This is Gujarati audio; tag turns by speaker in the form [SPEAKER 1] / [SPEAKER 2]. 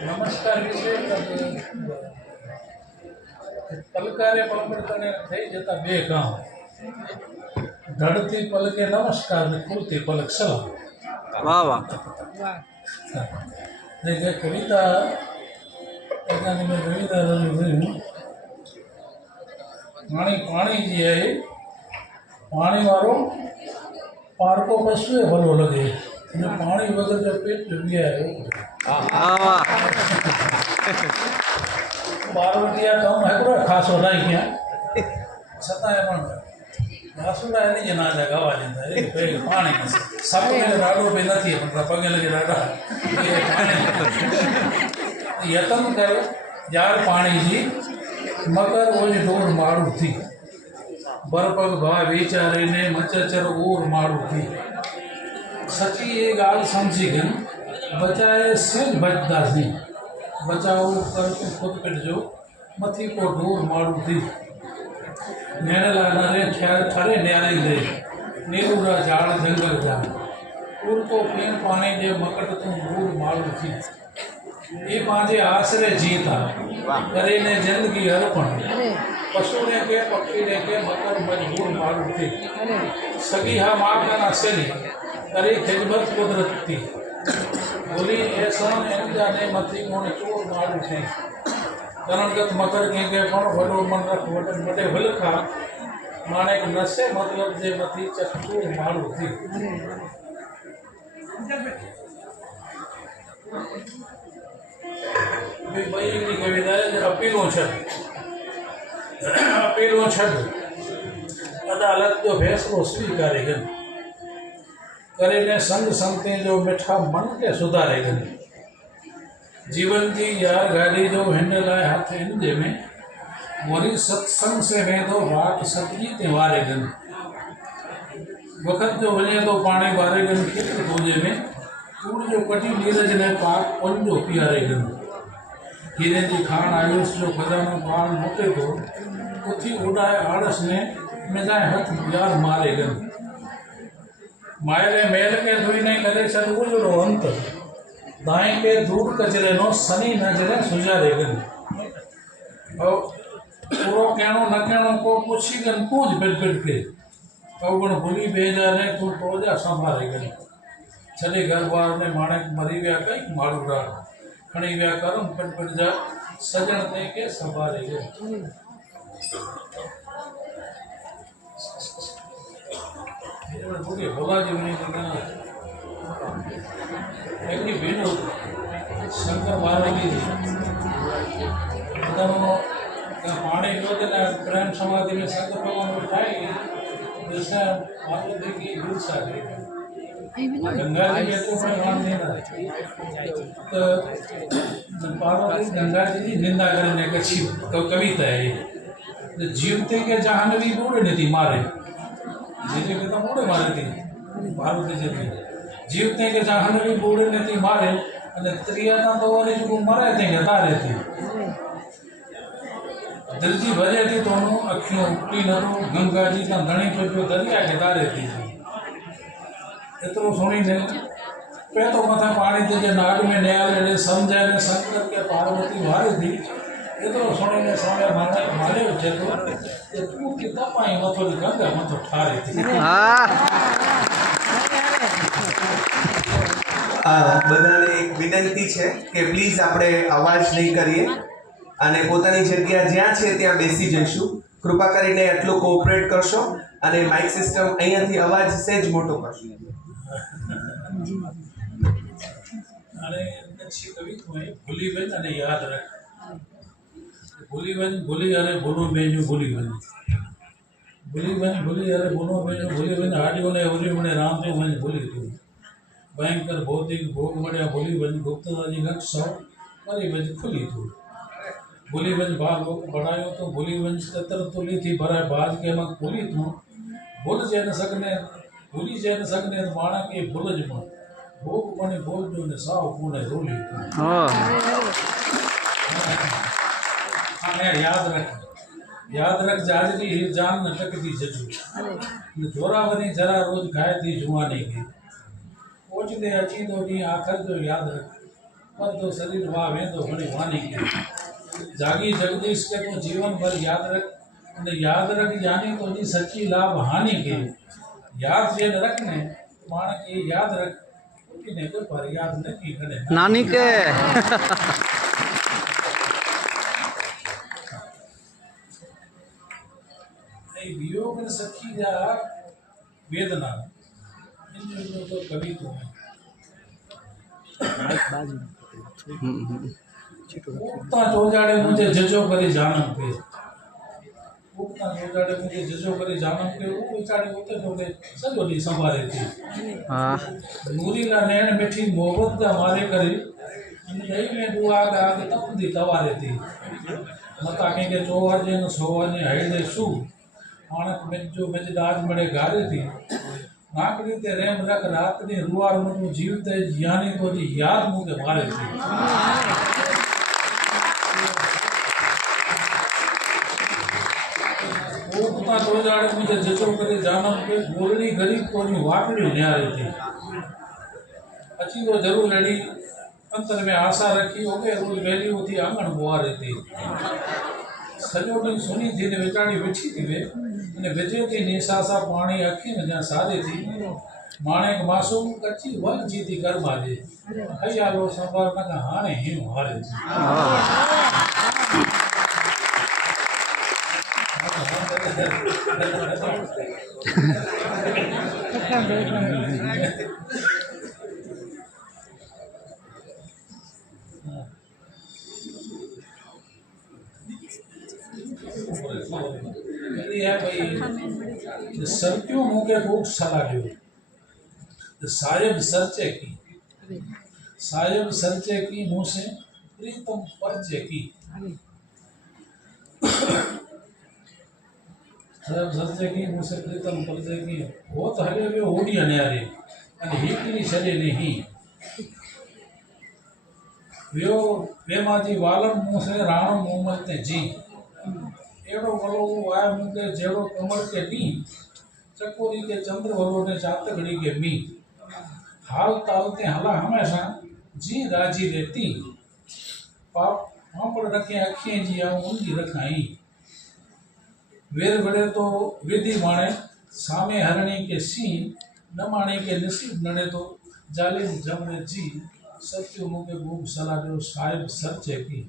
[SPEAKER 1] નમસ્કાર વિશે પલકારે પલકડતાને થઈ જતા બે કામ ધડતી પલકે નમસ્કાર ને કૃતિ પલક સલામ.
[SPEAKER 2] વાહ વાહ.
[SPEAKER 1] ને જે કવિતા એનાની મેં કવિતા જોયું પાણી પાણી જે પાણી પાણીવાળો પારકો પશુએ ભલો લગે. અને પાણી વગર પેટ ડૂબ્યા એવું બારવટિયા કમ હેકડો ખાસો નહીં ક્યાં. છતાંય પણ વાસુડા એની જ ના જાય ગાવા જતા એ પાણી સાપે રાડો બે નથી, પણ પગે લગે રાડા. યતન કરે યાર પાણીજી મકર ઓલી ઢોર મારું થી. બરપગ ભા વિચારીને મચચર ઓર મારું થી. સચી એ ગાલ સમજી ગન બચાએ સેજ બચદાસી બચાવ કરતું ખુદ કટજો મથી કો ઢોર મારું થી નેણલા નરે ઠેર ઠરે ન્યારી લે નીરુડા ઝાડ જંગલ ઝાડ ઉડતો પીણ પાણી જે મકટ તું દૂર મારું થી એ પાંજે આશરે જીતા કરીને જિંદગી અર્પણ પશુને કે પક્ષીને કે મકર મજબૂર મારું થી સગી હા માગના શેરી કરી ખિદમત કુદરતથી. બોલી, એ સન એમ જાને મથી મોણ ચોર મારું છે. કરણગત મકર કે કે પણ વડો મન રખ વટન મટે હલખા. માણેક નસે મતલબ જે મથી ચકચૂર મારું થી ભાઈની કવિતા અપીલો છે. અપીલો છે અદાલત જો ફેસલો સ્વીકારે ગયો કરીને સંગ સંતે જો મીઠા મન કે સુધારે ગયું जीवन की यार गाड़ी जो हिंड लाए हाथ हिंदे में मोरी सत्संग से वेंदो वाट सतजी त्योहारे गन वक़्त जो वञे थो पाणे वारे गन खिल दूजे में कूड़ जो कटी नीरज ने पाक पुंज जो पीआरे गन हीरे जी खान आयुष जो खजानो पाण मोटे थो उथी उॾाए आड़स ने मिजाए हथ यार मारे गन માયરે મેલ કે ધોઈને કરે છે ઉજરો અંત. દાય કે ધૂળ કચરેનો શનિ નજરે સુજારે ગન. પૂરો કેણો ન કેણો કો પૂછી ગન તું જ બેટ કે. અવગણ ભૂલી બેજાને તું તો જા સંભાળે ગન. છડી ઘરબાર ને માણેક મરી વ્યા કંઈક મારું રાડ ખણી વ્યા કરમ પટ જા, સજણ તે કે સંભાળે ગન. ભોલાજી મને એમની બહેનો શંકર મહારાજની પોતાનો ત્યાં પાણી જોઈને પ્રેમ સમાધિને શંકર ભગવાન થાય દશા પાર્વતી કી દુર્સા ગંગાજી તો પણ વાંધ નહીં તો પાર્વતી ગંગાજીની નિંદા કરીને કચ્છી કવિતા એ જીવતે કે જાહ્નવી બોડે નથી મારે જેને કહેતા મોડે મારે હતી પાર્વતી જતી જીવતે કે જાહનવી બોડે નથી મારે. અને ત્રિયાના તો ઓલી જો મરે તે કે તારે હતી દિલજી ભરે હતી તો હું અખિયો ઉપડી નતો ગંગાજી ના ધણી ચોટ્યો દરિયા કે તારે હતી એટલું સુણીને પેતો માથા પાણી દેજે નાગ મેં ન્યાય સમજાય ને સંકટ કે પાર્વતી મારી હતી
[SPEAKER 2] હા.
[SPEAKER 3] બધાને એક વિનંતી છે કે પ્લીઝ આપણે અવાજ નહીં કરીએ અને પોતાની જગ્યા જ્યાં છે ત્યાં બેસી જઈશું. કૃપા કરીને એટલું કોઓપરેટ કરશો અને માઇક સિસ્ટમ અહીંયાથી અવાજ સહેજ મોટો કરશો.
[SPEAKER 1] અને પછી કવિ ભૂલી બેન અને યાદ રાખ. ભૂલી બેન ભૂલી અને ભૂલો બેન ભૂલી બેન ભૂલી બેન ભૂલી અને ભૂલો બેન ભૂલી બેન હાડીઓને અવરી મને રામદેવ મને ભૂલી ગયું ભયંકર ભૌતિક ભોગ મળ્યા ભૂલી બેન ગુપ્તરાજી નકશો કરી બેન ખુલી તું ભૂલી બેન ભાગ ભરાયો તો ભૂલી બેન સતર તુલી થી ભરાય બાજ કે એમાં ભૂલી તું ભૂલ છે ને સગને ભૂલી છે ને સગને માણા કે ભૂલ જ પણ ભોગ મને બોલજો ને સાવ પૂર્ણ રોલી તું
[SPEAKER 2] હા
[SPEAKER 1] આને યાદ રાખ યાદ રાખ જાજરી હીર જાન ન ટકતી જજુ ને જોરાવરી જરા રોજ ગાયતી જુવાની ગઈ પહોંચ દે અચી દો ની આખર જો યાદ રાખ બધો શરીર વાહ વેંદો ઘણી વાની કે જાગી જગદીશ કે તું જીવન ભર યાદ રખ અને યાદ રખ જાની તો ની સચ્ચી લાભ હાનિ કે યાદ જેને રખ ને માણસ એ યાદ રખ એને કોઈ પર યાદ નથી કરે
[SPEAKER 2] નાની કે
[SPEAKER 1] વેદના. તો કવિત્વ
[SPEAKER 2] હમ, હમ.
[SPEAKER 1] ઉગતા જોજાડે મુજે જજો કરી જાનમ કે ઉગતા જોજાડે મુજે જજો કરી જાનમ કે હું વિચારે ઉતે જોડે કે સજો ની સંભાળે થી
[SPEAKER 2] હા.
[SPEAKER 1] નૂરીલા નેણ બેઠી મોહબ્બત મારે કરી. અને લઈ મે દુઆ ગા કે તપદી તવારે થી મતા કે કે ચોવાજે ને સોવાજે હૈદે શું? માણસ મેજો મેજ દાજ મળે ગારે થી નાકડી તે રેમ રખ રાતની રૂવાર મુનું જીવતે જ્ઞાની તો જી યાદ મુકે મારે થી ઓગતા ટોજાડે મુજે જજો કરે જાનમ કે બોલણી ગરીબ કોની વાકડી ન્યારી थी પછી તો જરૂર લડી અંતર મેં આશા રખી ઓકે રોજ વહેલી ઉઠી આંગણ બોહારી सजो ॾींहुं थी वेचारी वेठी थी वे अने थी नी सासा पाणी अखियुनि जा सारे थी माणे मासूम कची वन जी थी कर माजे हई आलो संभार
[SPEAKER 2] न
[SPEAKER 1] हाणे ही हारे थी सरक्यों मुंह के खूब सलाह दो कि साहिब सरचे की साहिब सरचे की मुंह से प्रीतम परचे की સાહેબ સરચે કી મુસે પ્રીતમ પરચે કી હોત હલે વે ઓડી અન્યારે અને હીકની સલે નહીં વ્યો વેમાજી વાલમ મુસે રાણો મોહમ્મદ ને જી એડો વલો વાય મુકે જેડો કમર કે ની ચકોરી કે ચંદ્ર વલો ને ચાતકડી કે મી હાલ તાલતે હલા હંમેશા જી રાજી રહેતી પાપ પાપડ રખે અખીએ જી આવું ઊંધી રખાઈ વેર વડે તો વિધિ માણે સામે હરણી કે સિંહ ન માણે કે નસીબ નડે તો જાલિમ જમણે જી સત્ય મુકે બૂમ સલાહ જો સાહેબ સચ્ચે કી